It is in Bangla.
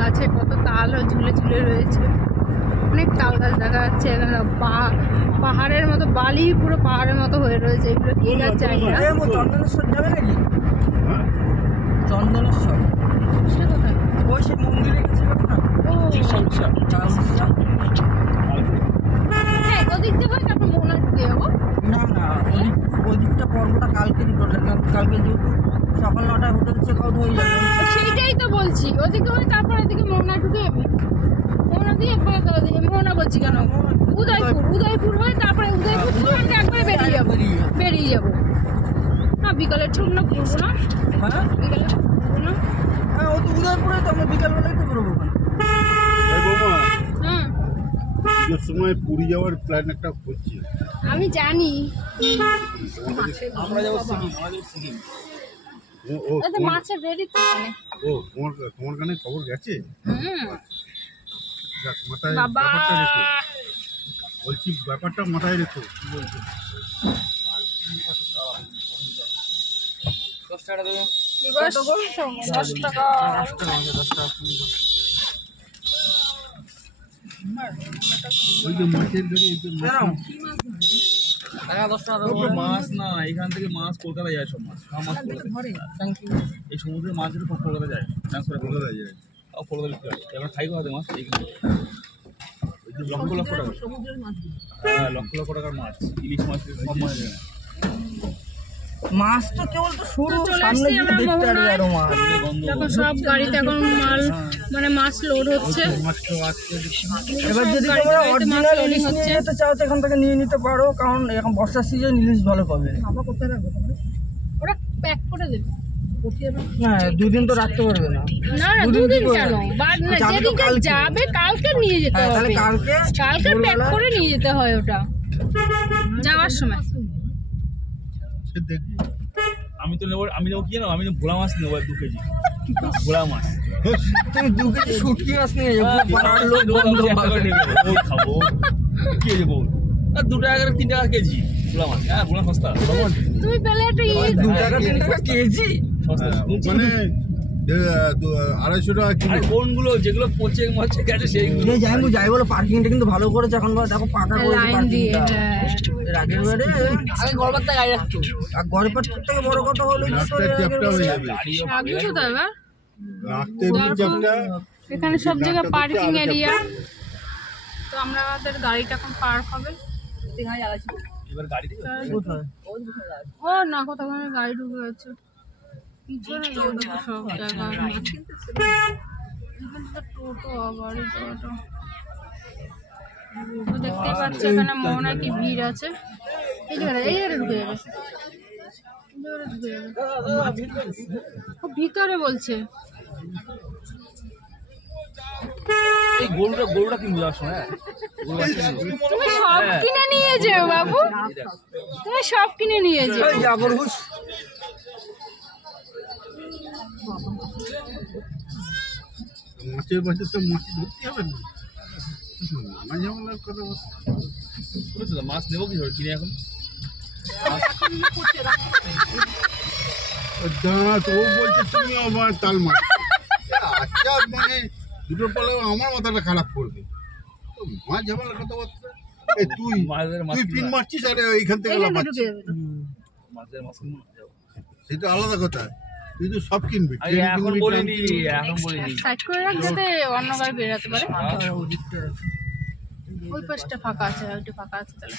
গাছে কত তাল ঝুলে ঝুলে রয়েছে, অনেক তাল গাছ দেখা যাচ্ছে এখানে। পাহাড়ের মতো বালি, পুরো পাহাড়ের মতো হয়ে রয়েছে। এগুলো কি গাছ চাই না। চন্দনেশ্বর যাবে নাকি? চন্দনেশ্বর সে কোথায়? ওই সে মন্দিরে গেছে না? হ্যাঁ, ওদিক দিয়ে হয়, তারপর মোহনায় ঢুকে যাবো। না না, ওই দিকটা পর্বটা কালকেরই টোটাল, কালকে যেহেতু সকাল 9টায় হোটেল চেক আউট হয়ে যাবে। সেইটাই তো বলছি, ওদিকে হয় তারপর এদিকে মোহনায় ঢুকে যাবি। মোহনা দিয়ে মোহনা বলছি কেন, উদয়পুর হয়, তারপরে উদয়পুর থেকে আমরা একবারে বেরিয়ে যাবো। না বিকালের ছুট না, ঘুরবো না। হ্যাঁ বিকালের ছুট ঘুরবো না। হ্যাঁ, ও তো উদয়পুরে, তো আমরা বিকালবেলায় তো বেরোবো। হুম, সময় পুরী যাওয়ার প্ল্যান একটা করছি। আমি জানি। আমরা যাবো সিকিম। মাছের রেডি তো ওখানে। ও তোমার কানে খবর গেছে? যাক, মাথায় বাবা ব্যাপারটা রেখো। বলছি ব্যাপারটা মাথায় রেখো। কি বলছো? 10 টাকা দেবে। 10 টাকা। ওই যে মাছের গাড়ি, এই যে মাছ না, এখান থেকে মাছ কলকাতা যায়, সব মাছ এই সমুদ্রের মাছগুলো সব কলকাতা যায়, কলকাতা যায়। কলকাতা বিক্রি হয়। এবার খাই কোথাতে মাছ এইখানে, ওই যে লক্ষ লক্ষ টাকা, হ্যাঁ লক্ষ লক্ষ টাকার মাছ, ইলিশ মাছ সব মাছ যায়। মাছ তো কেবল তো শুরু, চলে সামনে আসছি গিয়ে আমরা দেখতে পারবে মোহনায়। আরো মাছ। দেখো সব গাড়িতে এখন মাল, মানে মাছ লোড হচ্ছে। এবার যদি গাড়িতে তোমরা গাড়িতে মাছ অরিজিনাল লোডিং ইলিশ নিয়ে হচ্ছে। যেতে চাও তো এখান থেকে নিয়ে নিতে পারো, কারণ এখন বর্ষার সিজন ইলিশ ভালো পাবে। ওরা প্যাক করে দেবে। হ্যাঁ, 2 দিন তো রাখতে পারবে না। না না, দুদিন 2 দিন কি করে কেন, রাখবে? বাদ না, যাবে তো যেদিনকে কালকে। যাবে কালকে নিয়ে যেতে হ্যাঁ, তাহলে হবে। কালকে কালকে প্যাক ভোরবেলা- করে নিয়ে যেতে হয় ওটা যাওয়ার সময়। সে দেখবো। আমি তো নেবো, আমি নেবো কি জানো, আমি ভোলা মাছ নেবো 2 কেজি ভোলা মাছ। তুমি 2 কেজি শুটকি মাছ নিয়ে যাবো, পাড়ার লোক বন্ধ পাবে। খাবো কি হয়েছে বল, 2 টাকা করে 3 টাকা কেজি ভোলা মাছ। হ্যাঁ ভোলা সস্তা, তুমি পেলে একটা 2 টাকা 3 টাকা কেজি। সস্তা। মানে 250 টাকা কিলো। আর কোনগুলো যেগুলো পচে মচে গেছে সেইগুলো যাই বলো, পার্কিংটা কিন্তু ভালো করেছে এখন। দেখো পাকা করেছে লাইন দিয়ে, পার্কিংটা। হ্যাঁ। এর আগের বারে আগে গড়পাত্তা গাড়ি রাখতো, আর গড়পাত্তার থেকে বড় কথা হলো কি, রাস্তায় চ্যাপটা হয়ে যাবে। আগে কোথায় বা? রাখতে এমনি চ্যাপটা। এখানে সব জায়গায় পার্কিং এরিয়া। তো আমরা আমাদের গাড়িটা এখন পার্ক হবে। এবার গাড়ি থেকে কোথায়? ও না, কোথাও গাড়ি ঢুকে গেছে পিছনে, সব জায়গায়। এখানে তো টোটো, গাড়ি টোটো। তো দেখতেই পাচ্ছ এখানে মোহনায় কি ভিড় আছে। এই জায়গাটা ঢুকে যাবে, ও ভিতরে বলছে। এই গরুটা কিনবো যাওয়ার সময়। তুমি সব কিনে নিয়ে যেও বাবু, তুমি সব কিনে নিয়ে যেও। এই জাগর হুস। মাছের বাজার তো মাছ ধরতে হবে না। নানা ঝামেলার কথা বলছে। বুঝছো তো, মাছ নেবো কি ধরে কিনে এখন। দাঁত ও বলছে তুমি আমার তাল মাছ। আচ্ছা, মানে দুটো পলে আমার মাথাটা খারাপ করবে। মাছ ঝামেলার কথা বলছে। তুই পিন মারছিস, আরে এইখান থেকে লাফাচ্ছিস। মাছের মাছ কিনবো না, যাবো। সেটা আলাদা কথা। তুই তো সব কিনবি। আরে এখন বলিনি, এখন বলিনি। সাইড করে রাখ যাতে অন্য গাড়ি বেরোতে পারে। ওই পাশটা ফাঁকা আছে, ওইটা ফাঁকা আছে তাহলে।